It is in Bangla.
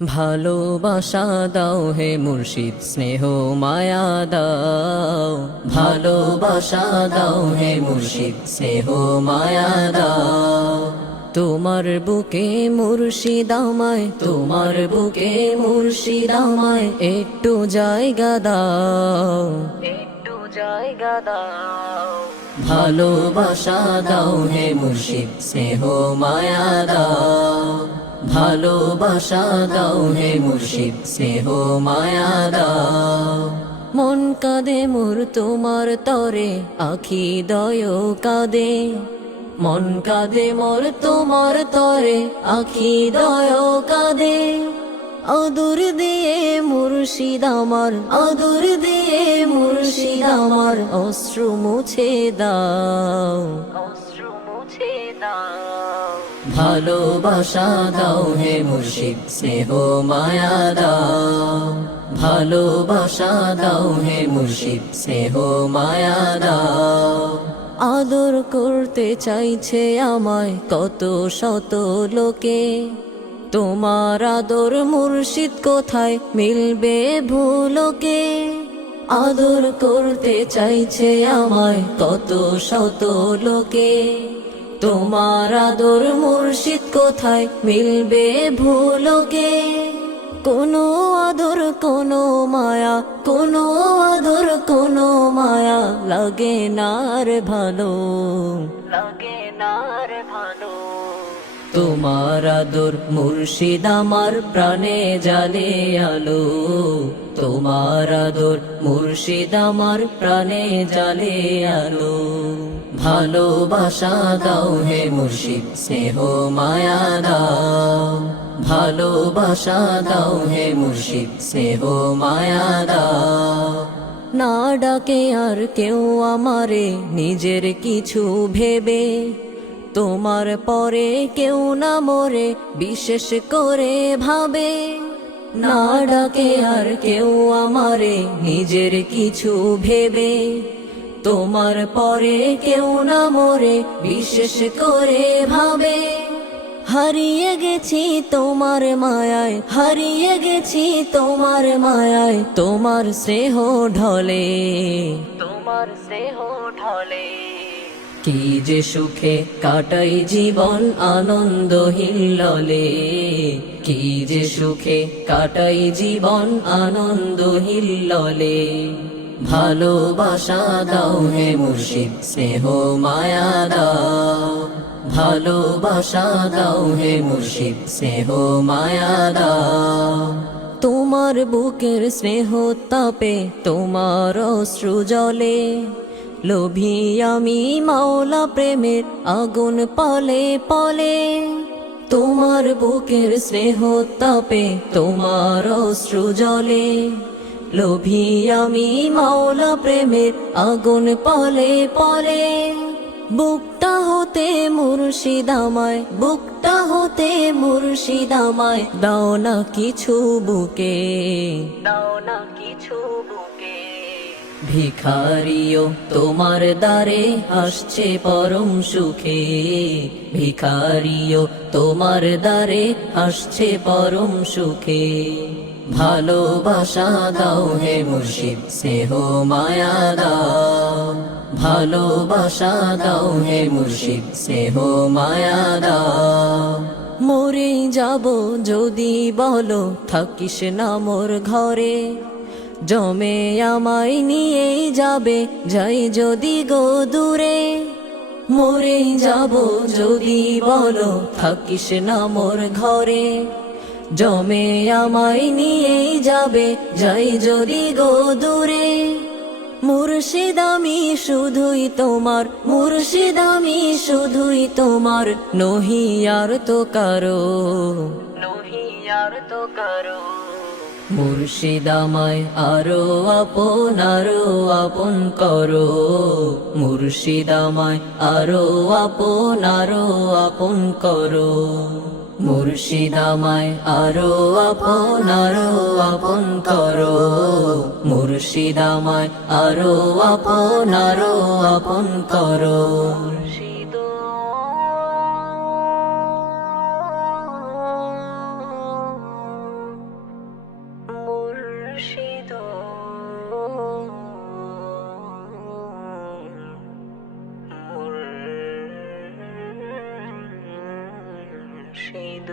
ভালোবাসা দাও হে মুর্শিদ, স্নেহ মায়া দাও। ভালোবাসা দাও হে মুর্শিদ, স্নেহ মায়া দাও। তোমার বুকে মুর্শিদ আমায়, তোমার বুকে মুর্শিদ আমায় একটু জায়গা দাও, একটু জায়গা দাও। ভালোবাসা দাও হে মুর্শিদ, স্নেহ মায়া দাও। ভালোবাসা দাও হে মুর্শিদ, স্নেহ মায়া দাও। মন কাঁদে মোর তোমার তরে, আখি দয় কাঁদে। মন কাঁদে মোর তোমার তরে, আখি দয় কাঁদে। আদর দিয়ে মুর্শিদ আমার, আদর দিয়ে মুর্শিদ আমার অশ্রু মুছে দাও, অশ্রু মুছে দাও। ভালোবাসা দাও হে মুর্শিদ, স্নেহ মায়া দাও। ভালোবাসা দাও হে মুর্শিদ, স্নেহ মায়া দাও। আদর করতে চাইছে আমায় কত শত লোকে, তোমার আদর মুর্শিদ কোথায় মিলবে ভুলোকে। আদর করতে চাইছে আমায় কত শত লোকে, তোমার আদর মুর্শিদ কোথায় মিলবে ভুলোকে। কোনো আদর কোনো মায়া, কোনো আদর কোনো মায়া লাগে না আর ভালো, লাগে না আর ভালো। তোমার আদর মুর্শিদ আমার প্রাণে জালে আলো, তোমার আদর মুর্শিদ আমার প্রাণে জালে আলো। ভালোবাসা দাও হে মুর্শিদ, স্নেহ মায়া দাও। ভালোবাসা দাও হে মুর্শিদ, স্নেহ মায়া দাও। না ডাকে আর কেউ আমারে নিজের কিছু ভেবে, তোমার পরে কেউ না মোরে বিশেষ করে ভাবে। না ডাকে আর কেউ আমারে নিজের কিছু ভেবে, তোমার পরে কেউ না মোরে বিশেষ করে ভাবে। হারিয়ে গেছি তোমার মায়ায়, হারিয়ে গেছি তোমার মায়ায়, তোমার স্নেহ ঢলে, তোমার স্নেহ ঢলে। কি যে সুখে কাটাই জীবন আনন্দ হিল্লোলে, কি যে সুখে কাটাই জীবন আনন্দ হিল্লোলে। ভালোবাসা দাও হে মুর্শিদ, স্নেহ মায়া দাও। ভালোবাসা দাও হে মুর্শিদ, স্নেহ মায়া দাও। তোমার বুকের স্নেহ তাপে তোমার অশ্রু জলে, লোভী আমি মাওলা প্রেমের আগুন পলে পলে। তোমার বুকের স্নেহ তাপে তোমার অশ্রু জলে, লোভী আমি মাওলা প্রেমের আগুন পলে পলে। বুকটা হতে মুর্শিদ আমায়, বুকটা হতে মুর্শিদ আমায় দাও না কিছু বুকে, দাও না কিছু বুকে। ভিখারিও তোমার দ্বারে আসছে পরম সুখে, ভিখারিও তোমার দ্বারে আসছে পরম সুখে। ভালোবাসা দাও হে মুর্শিদ, স্নেহ মায়া দাও। ভালোবাসা দাও হে মুর্শিদ, স্নেহ মায়া দাও। মরে যাব যদি বলো থাকিস না মোর ঘরে, জমে আমায় নিয়ে যাবে যাই যদি গো দূরে। মরে যাব যদি বলো থাকিস না মোর ঘরে, জমে আমায় নিয়ে যাবে যাই যদি গো দূরে। মুর্শিদ আমি শুধুই তোমার, মুর্শিদ আমি শুধুই তোমার, নহি আর তো কারো, নহি আর তো কারো। মুর্শিদ আমায় আরো আপন করো, মুর্শিদ আমায় আরো আপন করো। মুর্শিদ আমায় আরো আপন করো, মুর্শিদ আমায় আরো আপন করো। মুর্শিদ